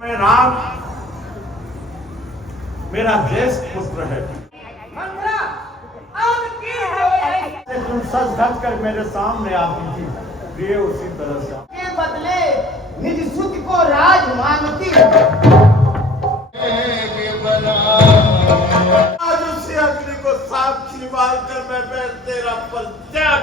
मैं राम मेरा ज्येष्ठ पुत्र है। तुम सच धज कर मेरे सामने आती थी, प्रिय उसी तरह से के बदले निज सुत को राज मांगती है। आज उसी अग्नि को साक्षी मानकर मैं तेरा पल त्याग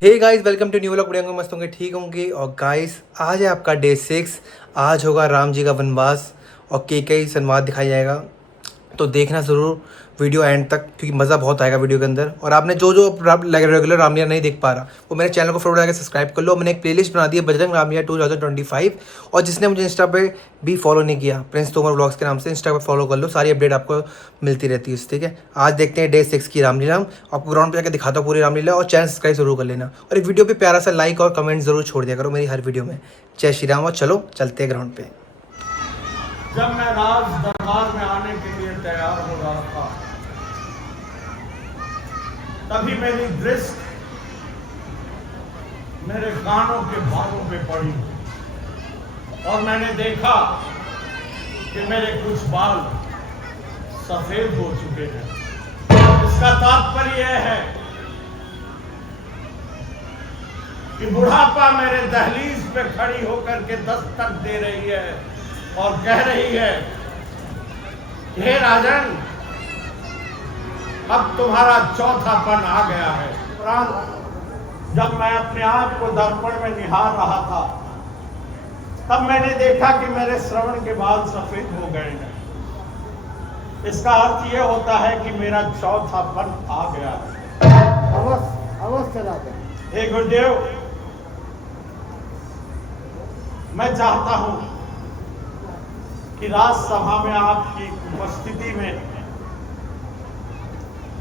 hey guys, welcome to new vlog. बढ़िया होंगे, मस्त होंगे, ठीक होंगे। और गाइस आज है आपका डे 6। आज होगा राम जी का वनवास और कई संवाद दिखाया जाएगा, तो देखना ज़रूर वीडियो एंड तक, क्योंकि मज़ा बहुत आएगा वीडियो के अंदर। और आपने जो रेगुलर रामलीला नहीं देख पा रहा, वो मेरे चैनल को फॉलो करके सब्सक्राइब कर लो। मैंने एक प्लेलिस्ट बना दी है बजरंग रामलीला 2025। और जिसने मुझे इंस्टा पे भी फॉलो नहीं किया, प्रिंस तोमर व्लॉग्स के नाम से इंस्टा पे फॉलो कर लो, सारी अपडेट आपको मिलती रहती है। ठीक है, आज देखते हैं डे 6 की रामलीला। आपको ग्राउंड पे जाकर दिखाता हूँ पूरी रामलीला, और चैनल सब्सक्राइब जरूर कर लेना। और एक वीडियो पे प्यारा सा लाइक और कमेंट जरूर छोड़ दिया करो मेरी हर वीडियो में। जय श्री राम। और चलो चलते हैं ग्राउंड पे। जब मैं राज दरबार में आने के लिए तैयार हो रहा था, तभी मेरी दृष्टि मेरे कानों के बालों पे पड़ी और मैंने देखा कि मेरे कुछ बाल सफेद हो चुके हैं। इसका तात्पर्य यह है कि बुढ़ापा मेरे दहलीज पे खड़ी होकर के दस्तक दे रही है और कह रही है, हे राजन, अब तुम्हारा चौथापन आ गया है। जब मैं अपने आप को दर्पण में निहार रहा था, तब मैंने देखा कि मेरे श्रवण के बाल सफेद हो गए हैं। इसका अर्थ यह होता है कि मेरा चौथापन आ गया है। अवश्य राजा। हे गुरुदेव, मैं चाहता हूं कि राजसभा में आपकी उपस्थिति में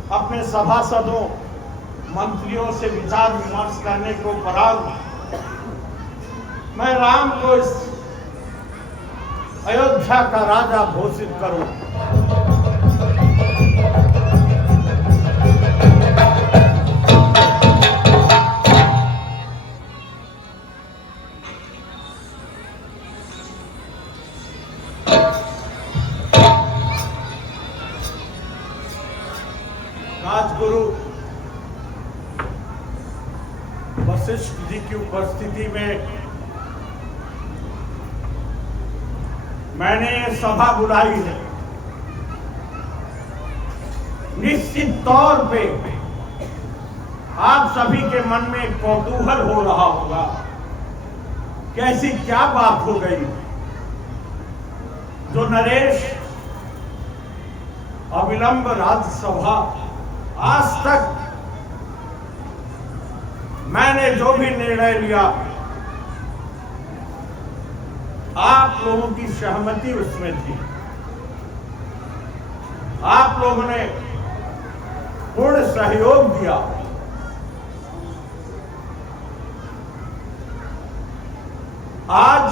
अपने सभासदों, मंत्रियों से विचार विमर्श करने को उपरांत मैं राम को इस अयोध्या का राजा घोषित करूं। राजगुरु वशिष्ठ जी की उपस्थिति में मैंने ये सभा बुलाई है। निश्चित तौर पे आप सभी के मन में कौतूहल हो रहा होगा कि ऐसी क्या बात हो गई जो नरेश अविलंब राज्यसभा आज तक मैंने जो भी निर्णय लिया, आप लोगों की सहमति उसमें थी। आप लोगों ने पूर्ण सहयोग दिया। आज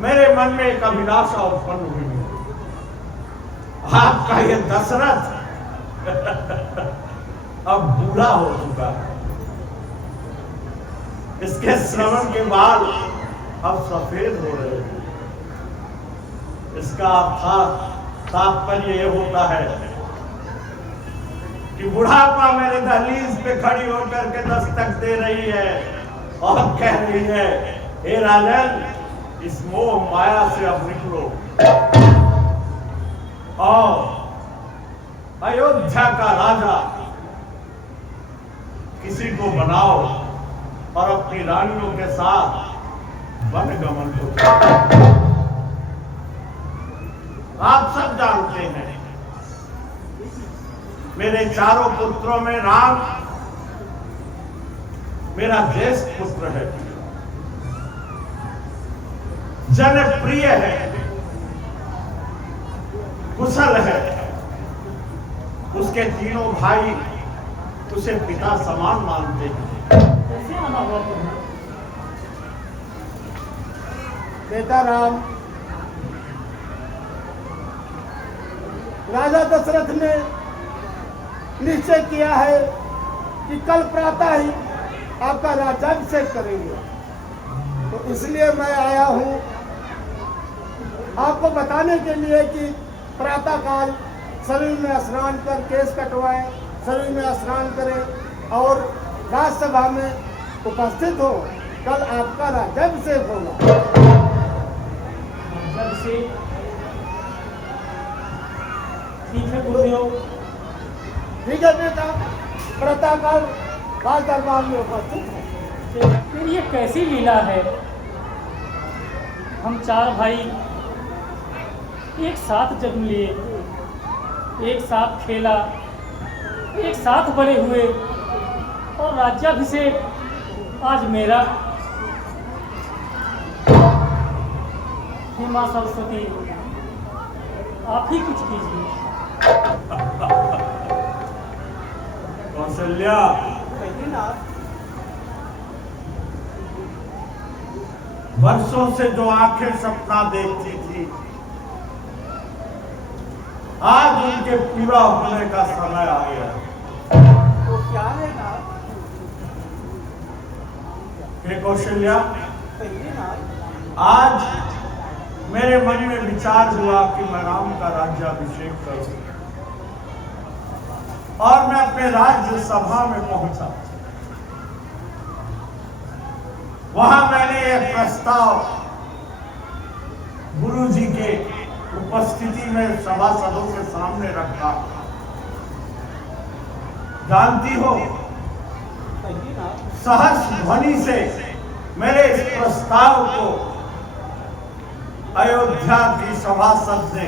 मेरे मन में एक अभिलाषा उत्पन्न हुई है। आपका ये दशरथ अब बूढ़ा हो चुका है, इसके श्रवण के बाल अब सफेद हो रहे हैं। इसका तात्पर्य यह होता है कि बुढ़ापा मेरे दहलीज पे खड़ी होकर के दस्तक दे रही है और कह रही है, हे राजन, इस मोह माया से अब निकलो और अयोध्या का राजा किसी को बनाओ और अपनी रानियों के साथ वन गमन करो। आप सब जानते हैं, मेरे चारों पुत्रों में राम मेरा ज्येष्ठ पुत्र है। जनप्रिय है, कुशल है, उसके तीनों भाई उसे पिता समान मानते हैं। कैसे आना हुआ तुम्हें? बेटा राम, राजा दशरथ ने निश्चय किया है कि कल प्रातः ही आपका राज्याभिषेक करेंगे, तो इसलिए मैं आया हूँ आपको बताने के लिए कि प्रातःकाल शरीर में स्नान कर केस कटवाएं, शरीर में स्नान करें और राजसभा में उपस्थित हो। कल आपका राज्याभिषेक होगा। राज्याभिषेक ठीक है गुरुदेव। ठीक है बेटा, प्रातःकाल राज दरबार में उपस्थित हो। फिर ये कैसी लीला है? हम चार भाई एक साथ जन्म लिए, एक साथ खेला, एक साथ बड़े हुए, और राज्याभिषेक आज मेरा। हे माँ सरस्वती, आप ही कुछ कीजिए। कौशल्या, वर्षों से जो आंखें सपना देखती थी, आज उनके पूरा होने का समय आ गया। तो क्या है ना, हे कौशल्या, कहिए ना। आज मेरे मन में विचार हुआ कि मैं राम का राज्याभिषेक करूं, और मैं अपने राज्य सभा में पहुंचा। वहां मैंने यह प्रस्ताव गुरुजी के उपस्थिति में सभासदों के सामने रखा। जानती हो, सहर्ष ध्वनि से मेरे इस प्रस्ताव को अयोध्या की सभासद ने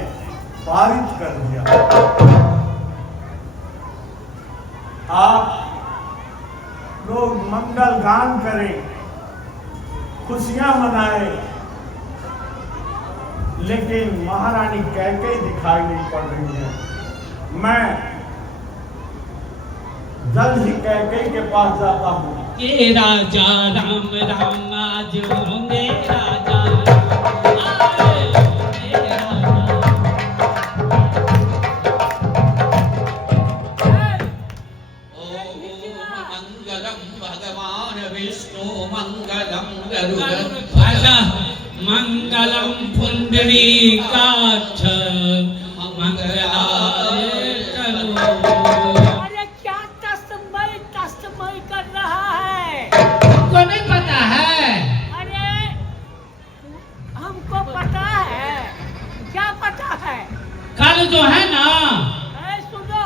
पारित कर दिया। आप लोग मंगल गान करें, खुशियां मनाएं, लेकिन महारानी कैकेयी दिखाई नहीं पड़ रही है। मैं जल्द ही कैकेयी के पास जाता हूँ। ये राजा राम राम आज होंगे राजा आए होंगे राजा। ओम मंगलम भगवान विष्णु मंगलम गरुड़ मंगलम पुंडरीकाक्ष मंगलाय तनों। अरे क्या तस्तमय कर रहा है? तुमको नहीं पता है? अरे हमको पता है। क्या पता है? कल जो है ना, अरे सुनो,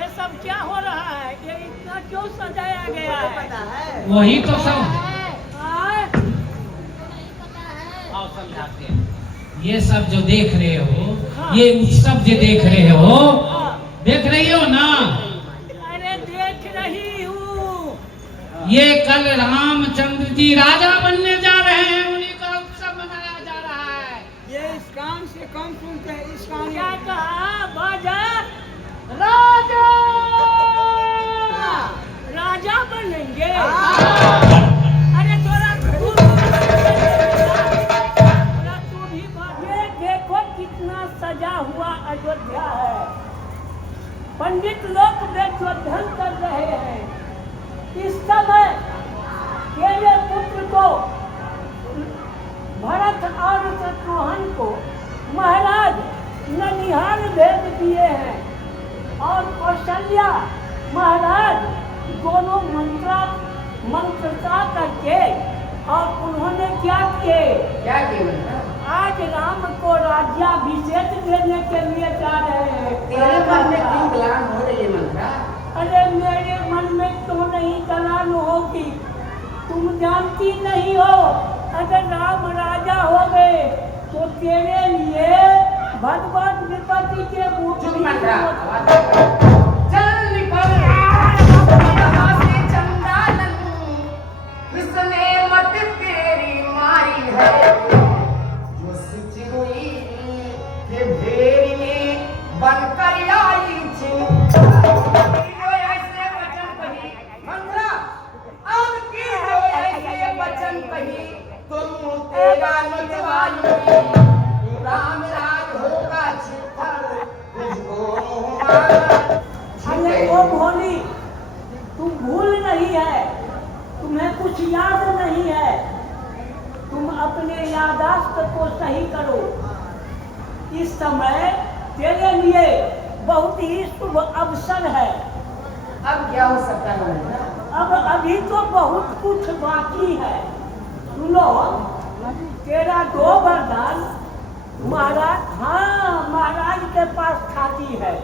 ये सब क्या हो रहा है? ये इतना क्यों सजाया गया है? पता है? वही तो सब समझाते। ये सब जो देख रहे हो, ये उत्सव जो देख रहे हो, देख रही हो ना? अरे देख रही हूँ। ये कल रामचंद्र जी राजा बनने जा रहे हैं, उन्हीं का उत्सव मनाया जा रहा है। ये इस कान से कम सुनते हैं, इस कान क्या कहा? बाजा राजा राजा बनेंगे। अरे थोड़ा तू भी ये देखो कितना सजा हुआ अयोध्या है। पंडित लोग वेदोध्यान कर रहे हैं। इस समय तेरे पुत्र को भरत और शत्रुघ्न को महाराज ननिहाल भेज दिए हैं, और कौशल्या महाराज दोनों मंत्रता करके, और उन्होंने क्या किए? क्या किए? आज राम को राज्याभिषेक देने के लिए जा रहे हैं। तेरे मन में क्यों ग्लान हो रही है मंत्रा? अरे मेरे मन में तो नहीं गलान होगी, तुम जानती नहीं हो। अगर राम राजा हो गए तो तेरे लिए भगवान विपत्ति के मुख में चल निकल यहाँ से चंडालन, इसने मत तेरी मारी है। राम राज होगा छितर तुझको मारा। अरे ओ भोली, तुम भूल नहीं है, तुम्हें कुछ याद नहीं है, तुम अपने यादाश्त को सही करो। इस समय तेरे लिए बहुत ही शुभ अवसर है। अब क्या हो सकता है? अब अभी तो बहुत कुछ बाकी है। सुनो, तेरा 2 वरदान महाराज, हाँ महाराज के पास खाती है।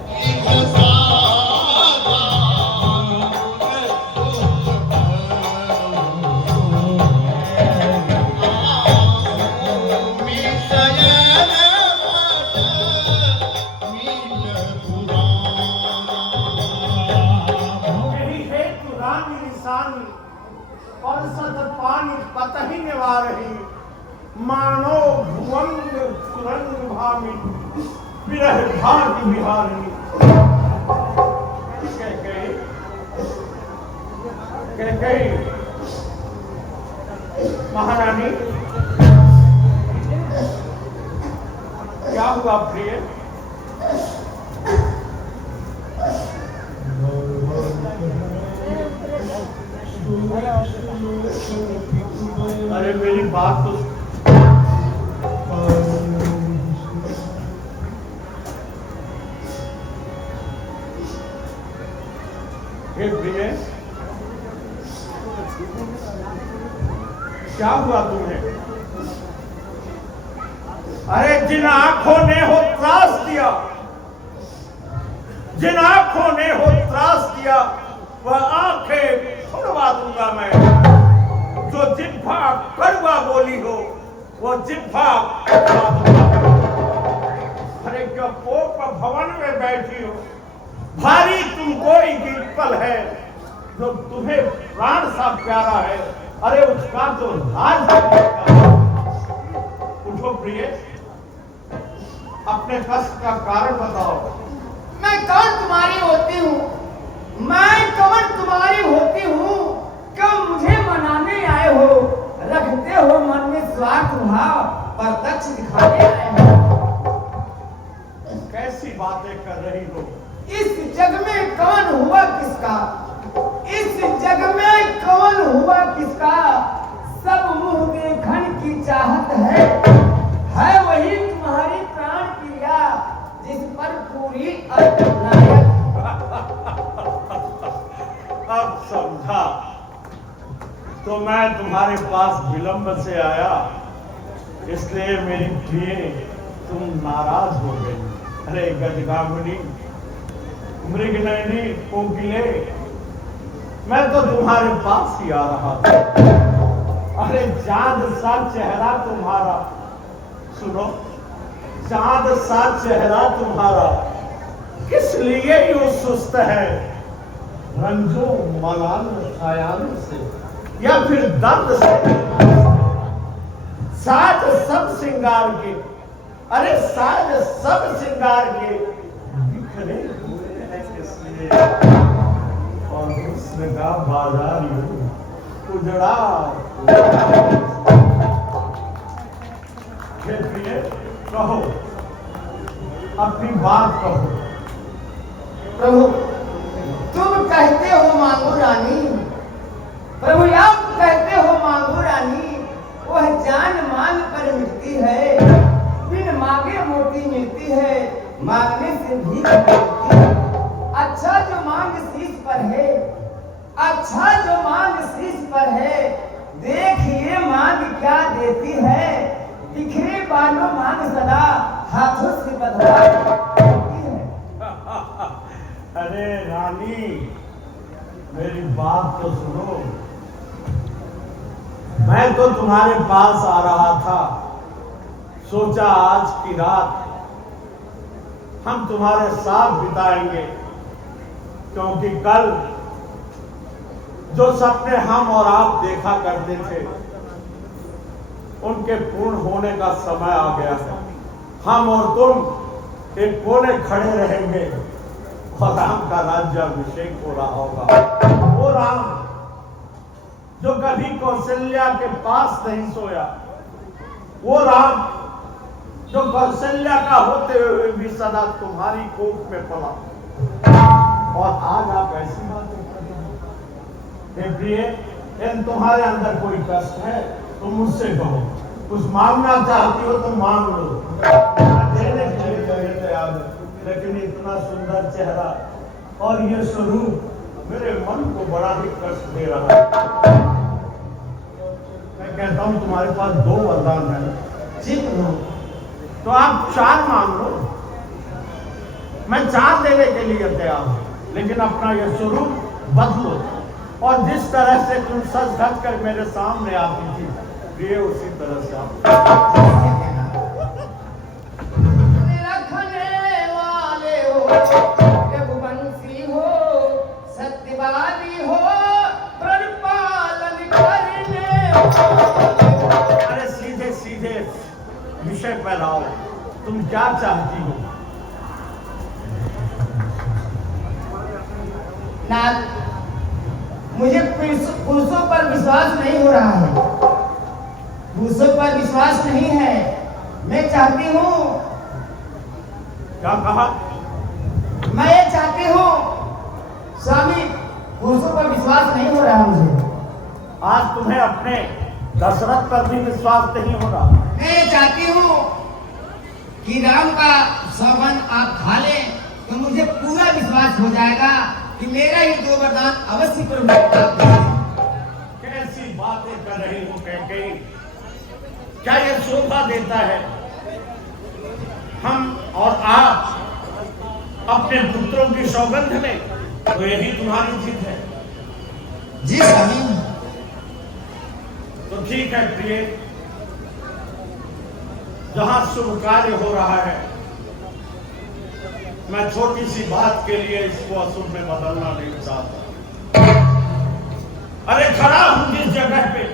यही है पुरानी निशानी, परसत पानी पतही निवारही, मानो भुवंग सुरंग भामी, विरह भाग्य विहारिणी। कैकेयी महारानी, क्या हुआ प्रिय? अरे मेरी बात तो हे प्रिय, क्या हुआ तुम्हें? अरे जिन आंखों ने हो त्रास दिया, जिन आंखों ने हो त्रास दिया, वह आंखें छुड़वा दूंगा मैं। जो जिह्वा कड़वा बोली हो, वो जिह्वा कड़वा दूंगा। अरे जो पोप भवन में बैठी हो, भारी तुम कोई पल है जो तुम्हें प्राण सा प्यारा है, अरे उसका तो लाज। उठो प्रिय, अपने कष्ट का कारण बताओ। मैं कौन तुम्हारी होती हूँ? मैं कौन तुम्हारी होती हूँ? क्यों मुझे मनाने आए हो? रखते हो मन में स्वार्थ भाव, प्रत्यक्ष दिखाने आए हो। कैसी बातें कर रही हो? इस जग में कौन हुआ किसका? इस जग में कौन हुआ किसका? सब मुंह देखन की चाहत है वही तुम्हारी प्राण प्रिया, जिस पर पूरी अर्पणायत। अब समझा, तो मैं तुम्हारे पास विलंब से आया, इसलिए मेरी प्रिय तुम नाराज हो गई। अरे गजगामिनी, मृगनयनी, कोकिले, मैं तो तुम्हारे पास ही आ रहा था। अरे चांद सा चेहरा तुम्हारा, सुनो, चांद सा चेहरा तुम्हारा किस लिए यूं सुस्त है? रंजो मलाल खयाल से या फिर दर्द से? साज सब श्रृंगार के, अरे साज सब श्रृंगार के बिखरे हुए हैं किसलिए? और हुस्न का बाजार यूं उजड़ा। प्रिय, कहो, अपनी बात कहो। प्रभु, तुम कहते हो मांगो रानी, प्रभु आप कहते हो मांगो रानी, वह जान मांग कर मिलती है, बिन मांगे मोती मिलती है, मांगने से भी मिलती है। अच्छा जो मांग शीश पर है, अच्छा जो मांग शीश पर है, देखिए मांग क्या देती है, बिखरे बालों मांग सदा हाथों से बदलाती है। अरे रानी, मेरी बात तो सुनो। मैं तो तुम्हारे पास आ रहा था, सोचा आज की रात हम तुम्हारे साथ बिताएंगे, क्योंकि कल जो सपने हम और आप देखा करते थे, उनके पूर्ण होने का समय आ गया है। हम और तुम एक कोने खड़े रहेंगे और राम का राज्याभिषेक हो रहा होगा। वो राम जो कभी कौशल्या के पास नहीं सोया, वो राम जो कौशल्या का होते हुए भी सदा तुम्हारी कोख में पला, और आज आप ऐसी बातें कर रहे हैं। हे प्रिय, यदि तुम्हारे अंदर कोई कष्ट है तो मुझसे कहो, कुछ मांगना चाहती हो तो मांग लो, देने के लिए तैयार हूं। लेकिन इतना सुंदर चेहरा और ये स्वरूप मेरे मन को बड़ा ही कष्ट दे रहा है। मैं कहता हूं तुम्हारे पास 2 वरदान है, जी प्रभु। तो आप 4 मांग लो, मैं 4 देने के लिए तैयार हूं, लेकिन अपना यह स्वरूप बदलो, और जिस तरह से तुम सज धज कर मेरे सामने आती थी प्रिय, उसी तरह से आप रखने वाले हो, रघुवंशी हो, सत्यवादी हो, प्रतिपालन करने वाले। अरे सीधे सीधे विषय पर आओ, तुम क्या चाहती हो? नाथ, मुझे पुरुषों पर विश्वास नहीं हो रहा है, पुरुषों पर विश्वास नहीं है। मैं चाहती हूँ, क्या कहा? मैं ये चाहती हूँ स्वामी, पुरुषों पर विश्वास नहीं हो रहा मुझे। आज तुम्हें अपने दशरथ पर भी विश्वास नहीं हो रहा? मैं ये चाहती हूँ कि राम का सौगंध आप खा लें तो मुझे पूरा विश्वास हो जाएगा कि मेरा ये 2 वरदान अवश्य प्रभु। कैसी बातें कर रही हो कैकेयी? क्या ये शोभा देता है हम और आप अपने पुत्रों की सौगंध में? तो यही तुम्हारी जिद है? जी स्वामी। तो ठीक है प्रिय, जहां शुभ कार्य हो रहा है, मैं छोटी सी बात के लिए इसको अशुभ में बदलना नहीं चाहता। अरे खड़ा हूं जिस जगह पे,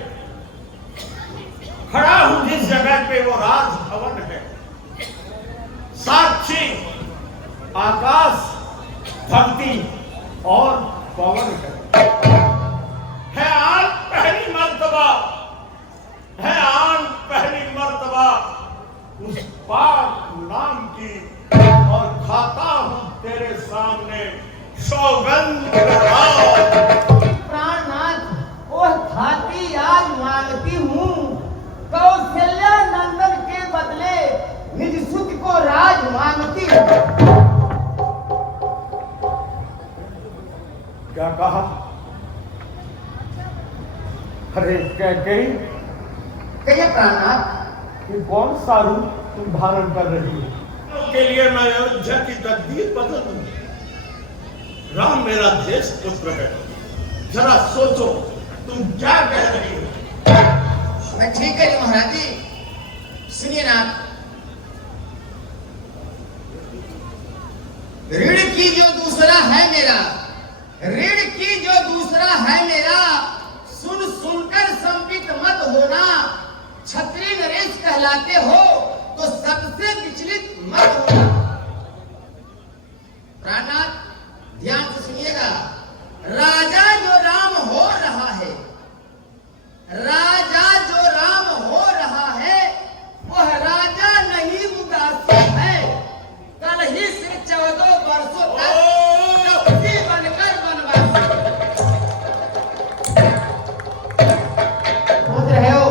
खड़ा हूं जिस जगह पे वो राजभवन है, साक्षी आकाश, धरती और पवन है आन पहली मर्तबा, है आन पहली मर्तबा उस पाक नाम की, और खाता हूं तेरे सामने सौगंध। प्राणनाथ, वो खाती आज मांगती हूँ, कौशल्या नंदन के बदले निज सुत को राज मांगती हूँ। क्या कहा? अरे कैकेयी, कहिए प्राणनाथ। ये कौन सा रूप तुम धारण कर रही हो? के लिए मैं अयोध्या की तकदीर बदल दूं। राम मेरा देश पुत्र है, जरा सोचो तुम क्या कह रही हो? मैं ठीक है महाराज जी, सुनिए ना। ऋण की जो दूसरा है मेरा, ऋण की जो दूसरा है मेरा, सुन सुनकर संबित मत होना। क्षत्रिय नरेश कहलाते हो तो सबसे विचलित मत होना। प्राणनाथ, ध्यान से सुनिएगा। राजा जो राम हो रहा है, राजा जो राम हो रहा है, वह राजा नहीं उदासी है। कल ही से 14 वर्षों तक कपटी बनकर बनवासी। सोच रहे हो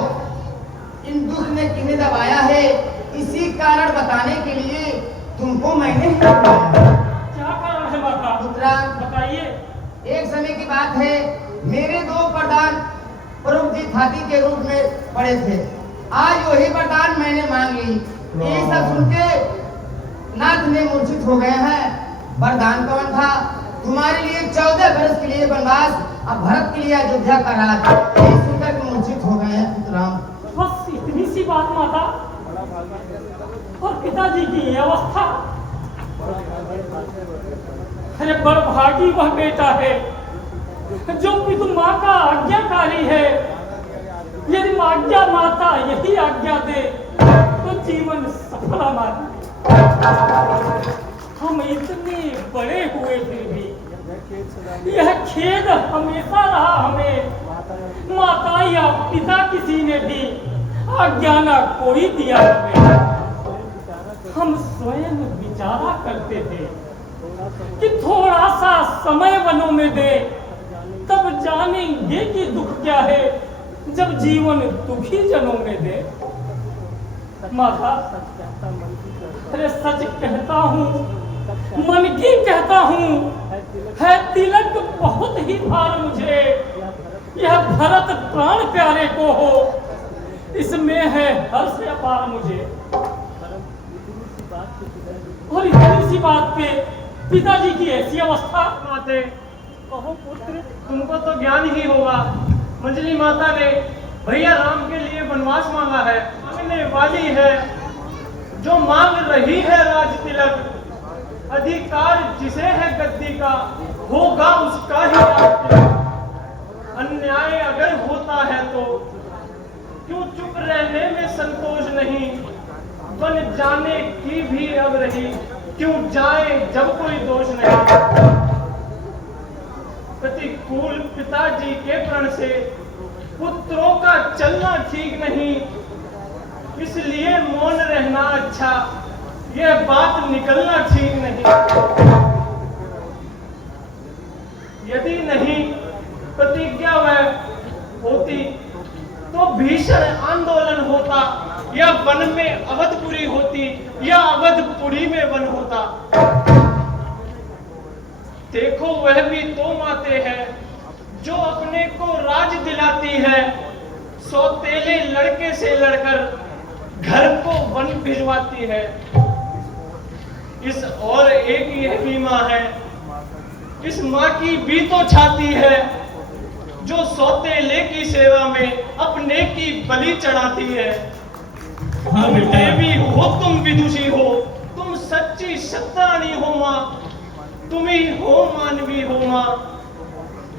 इन दुख ने किन्हें दबाया है, इसी कारण बताने के लिए तुमको मैंने बुलाया। क्या कारण है माता? पुत्रा, बताइए। एक समय की बात है, मेरे 2 वरदान प्रभु जी हाथी के रूप में पड़े थे। आज वही वरदान मैंने मांग ली। ये सब सुन के नाथ में मूर्छित हो गए हैं। वरदान कौन था? तुम्हारे लिए 14 वर्ष के लिए वनवास, अब भरत के लिए अयोध्या का राज। ये सुनकर मूर्छित हो गए हैं पुत्राम। बस इतनी सी बात माता। और पिताजी की ये अवस्था। अरे बड़भागी वह बेटा है जो पितु माँ का आज्ञाकारी है। यदि आज्ञा माता यही आज्ञा दे तो जीवन सफल हमारा। हम इतने बड़े हुए फिर भी यह खेद हमेशा रहा हमें। माता या पिता किसी ने भी आज्ञा न कोई दिया हमें। हम स्वयं विचारा करते थे कि थोड़ा सा समय वनों में दे, तब जानेंगे कि दुख क्या है जब जीवन दुखी जनों में दे। माता, अरे सच कहता हूँ, मन की कहता हूँ, है तिलक बहुत ही भार मुझे। यह भरत प्राण प्यारे को हो, इसमें है हर्ष अपार मुझे। और इतनी सी बात पे पिताजी की ऐसी अवस्था। माते, कहो पुत्र, तुमको तो ज्ञान ही होगा। मंजली माता ने भैया राम के लिए वनवास मांगा है, मांगने वाली है, जो मांग रही है राज तिलक। अधिकार जिसे है गद्दी का, होगा उसका ही राज तिलक। अन्याय अगर होता है तो क्यों चुप रहने में संतोष नहीं। बन जाने की भी अब रही, क्यों जाए जब कोई दोष नहीं। प्रतिकूल पिताजी के प्रण से पुत्रों का चलना ठीक नहीं, इसलिए मौन रहना अच्छा, यह बात निकलना ठीक नहीं। यदि नहीं प्रतिज्ञा वह होती तो भीषण आंदोलन होता, या वन में अवधपुरी होती, या अवधपुरी में वन होता। देखो वह भी तो माते हैं जो अपने को राज दिलाती है, सौतेले लड़के से लड़कर घर को वन भिजवाती है। इस और एक यही माँ है, इस माँ की भी तो छाती है, जो सौतेले की सेवा में अपने की बलि चढ़ाती है। हाँ तुम बेटा, देवी हो, तुम विदुषी हो, तुम सच्ची सत्तानी हो माँ, तुम ही हो मानवी हो माँ,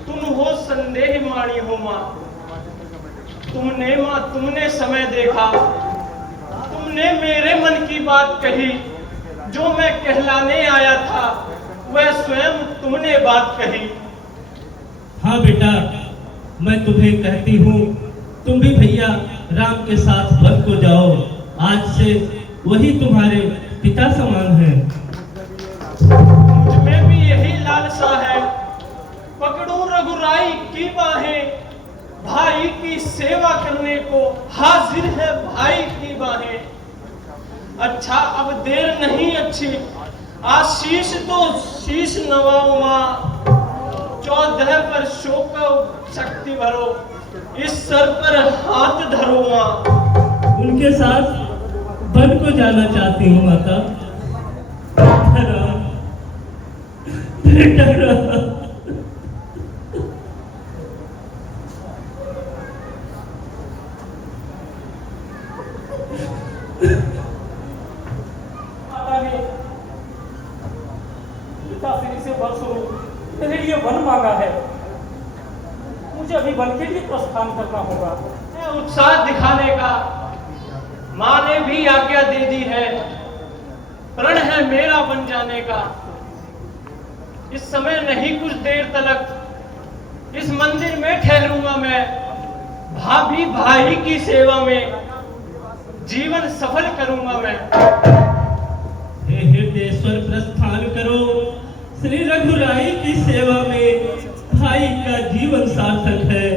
तुम हो संदेह माणी हो माँ। तुमने माँ, तुमने समय देखा, तुमने मेरे मन की बात कही, जो मैं कहलाने आया था वह स्वयं तुमने बात कही। हाँ बेटा, मैं तुम्हें कहती हूँ, तुम भी भैया राम के साथ वन को जाओ। आज से वही तुम्हारे पिता समान है। मुझमें भी यही लालसा है, पकड़ूं रघुराई की बाहें, भाई की सेवा करने को हाजिर है भाई की बाहें। अच्छा अब देर नहीं अच्छी, आशीष तो शीश नवाओ माँ। 14 वर्षों को शक्ति भरो, इस सर पर हाथ धरो माँ। उनके साथ वन को जाना चाहती हूँ माता। बेटा राम, माता ने पिताश्री से वर्षों मेरे लिए वन मांगा है, मुझे अभी वन के लिए प्रस्थान करना होगा। उत्साह दिखाने का माँ ने भी आज्ञा दे दी है, प्रण है मेरा बन जाने का। इस समय नहीं कुछ देर तलक इस मंदिर में ठहरूंगा मैं, भाभी भाई की सेवा में जीवन सफल करूंगा मैं। हे हृदयेश्वर प्रस्थान करो, श्री रघुराई की सेवा में भाई का जीवन सार्थक है।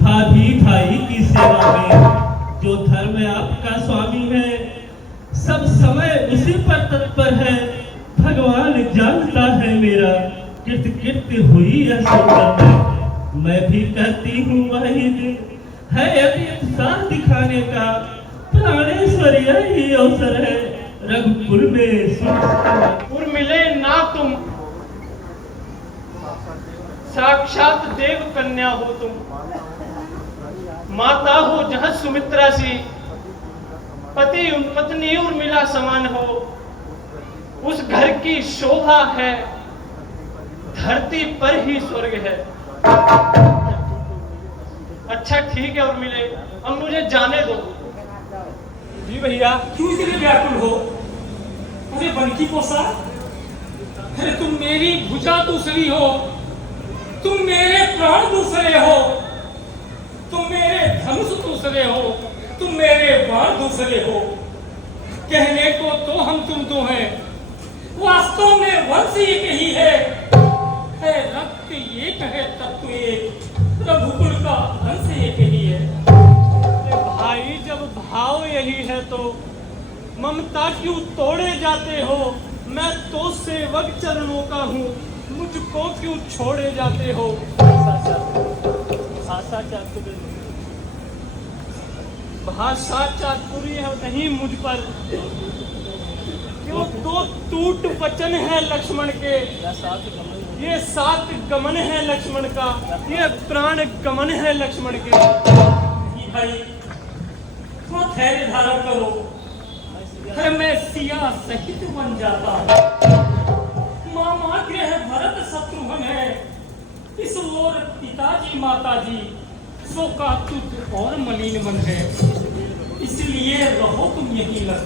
भाभी भाई की सेवा में जो धर्म आपका स्वामी है, सब समय उसी पर तत्पर है। भगवान जानता है मेरा कृत कृत्य हुई यह सुंदर। मैं भी कहती हूँ वही दिन है अति उत्साह दिखाने का, प्राणेश्वर यही अवसर है रघुकुल में पुर मिले ना तुम, साक्षात देव कन्या हो तुम। माता हो जहाँ सुमित्रा सी, पति पत्नी उर्मिला समान हो। उस घर की शोभा है, धरती पर ही स्वर्ग है। अच्छा ठीक है उर्मिले, अब मुझे जाने दो। जी भैया, क्यों इतने व्याकुल हो? अरे बनकी पोसा, अरे तुम मेरी भुजा दूसरी हो, तुम मेरे प्राण दूसरे हो, तुम मेरे धनुष दूसरे हो, तुम मेरे बाण दूसरे हो। कहने को तो हम तुम दो हैं, वास्तव में वंश एक ही है रक्त एक है तत्व एक, रघुकुल का वंश एक ही है। भाई जब भाव यही है तो ममता क्यों तोड़े जाते हो? मैं तो सेवक चरणों का हूँ, मुझको क्यों छोड़े जाते हो? भाषा चातुर्य है नहीं मुझ पर, क्यों दो टूट वचन है लक्ष्मण के, ये सात गमन है लक्ष्मण का, ये प्राण गमन है लक्ष्मण के। भाई तो धैर्य धारण करो, है मैं सिया सहित बन जाता। मामा गृह भरत शत्रुघ्न है, इस ओर पिताजी माताजी, सो का तुझ और मलिन मन है, इसलिए रहो तुम यही लग।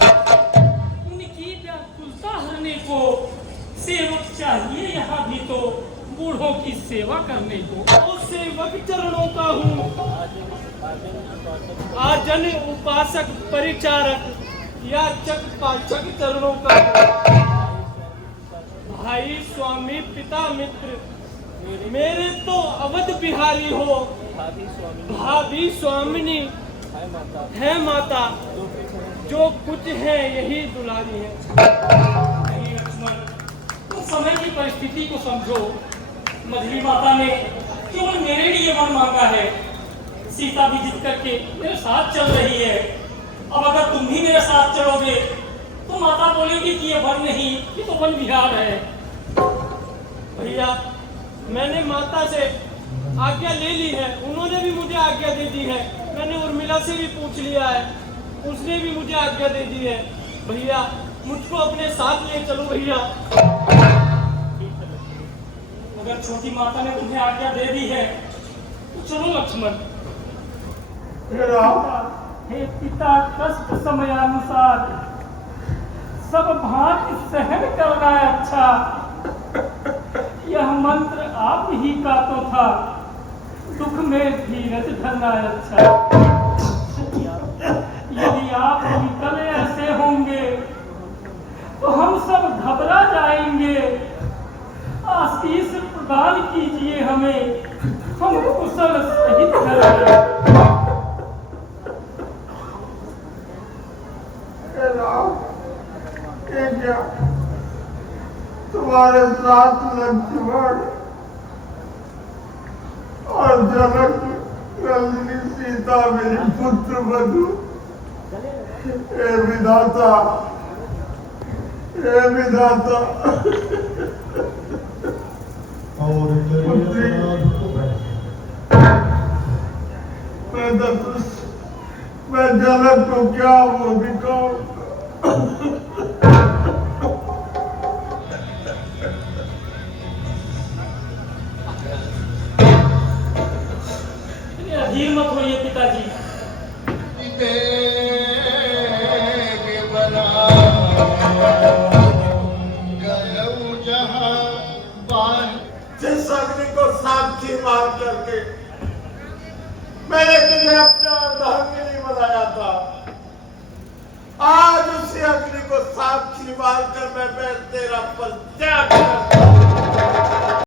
उनकी व्याकुलता हरने को सेवक चाहिए यहाँ भी तो, बूढ़ों की सेवा करने को। तो सेवक चरणों का हूँ, आजन उपासक परिचारक, याचक पाचक चरणों का। भाई स्वामी पिता मित्र मेरे तो अवध बिहारी हो, भाभी स्वामिनी है माता, जो कुछ है यही दुलारी है। नहीं लक्ष्मण, तुम समय की परिस्थिति को समझो। मझली माता ने केवल मेरे लिए वन मांगा है, सीता भी जिद करके मेरे साथ चल रही है। अब अगर तुम भी मेरे साथ चलोगे तो माता बोलेगी कि ये वन नहीं, ये तो वन विहार है। भैया मैंने माता से आज्ञा ले ली है, उन्होंने भी मुझे आज्ञा दे दी है। मैंने उर्मिला से भी पूछ लिया है, उसने भी मुझे आज्ञा दे दी है। भैया मुझको अपने साथ ले चलो भैया। अगर छोटी माता ने तुम्हें आज्ञा दे दी है तो चलो लक्ष्मण। हे पिता कष्ट समयानुसार सब भांति सहन करना है अच्छा, यह मंत्र आप ही का तो था, दुख में धीरज धरना है अच्छा। यदि आप विकल ऐसे होंगे तो हम सब घबरा जाएंगे, आशीष प्रदान कीजिए हमें, हम कुशल सहित करें। क्या तुम्हारे साथ लक्ष्मण और जनक नंदिनी सीता मेरी पुत्र बधू, हे विधाता, हे विधाता। मैं जनक को क्या वो दिखाऊं? अधीर मत होइए पिताजी। जिस अग्नि को साक्षी मान करके मैंने तुझे अपना अर्धांगिनी बनाया था, आज उसी अग्नि को साक्षी मानकर मैं तेरा पद त्याग कर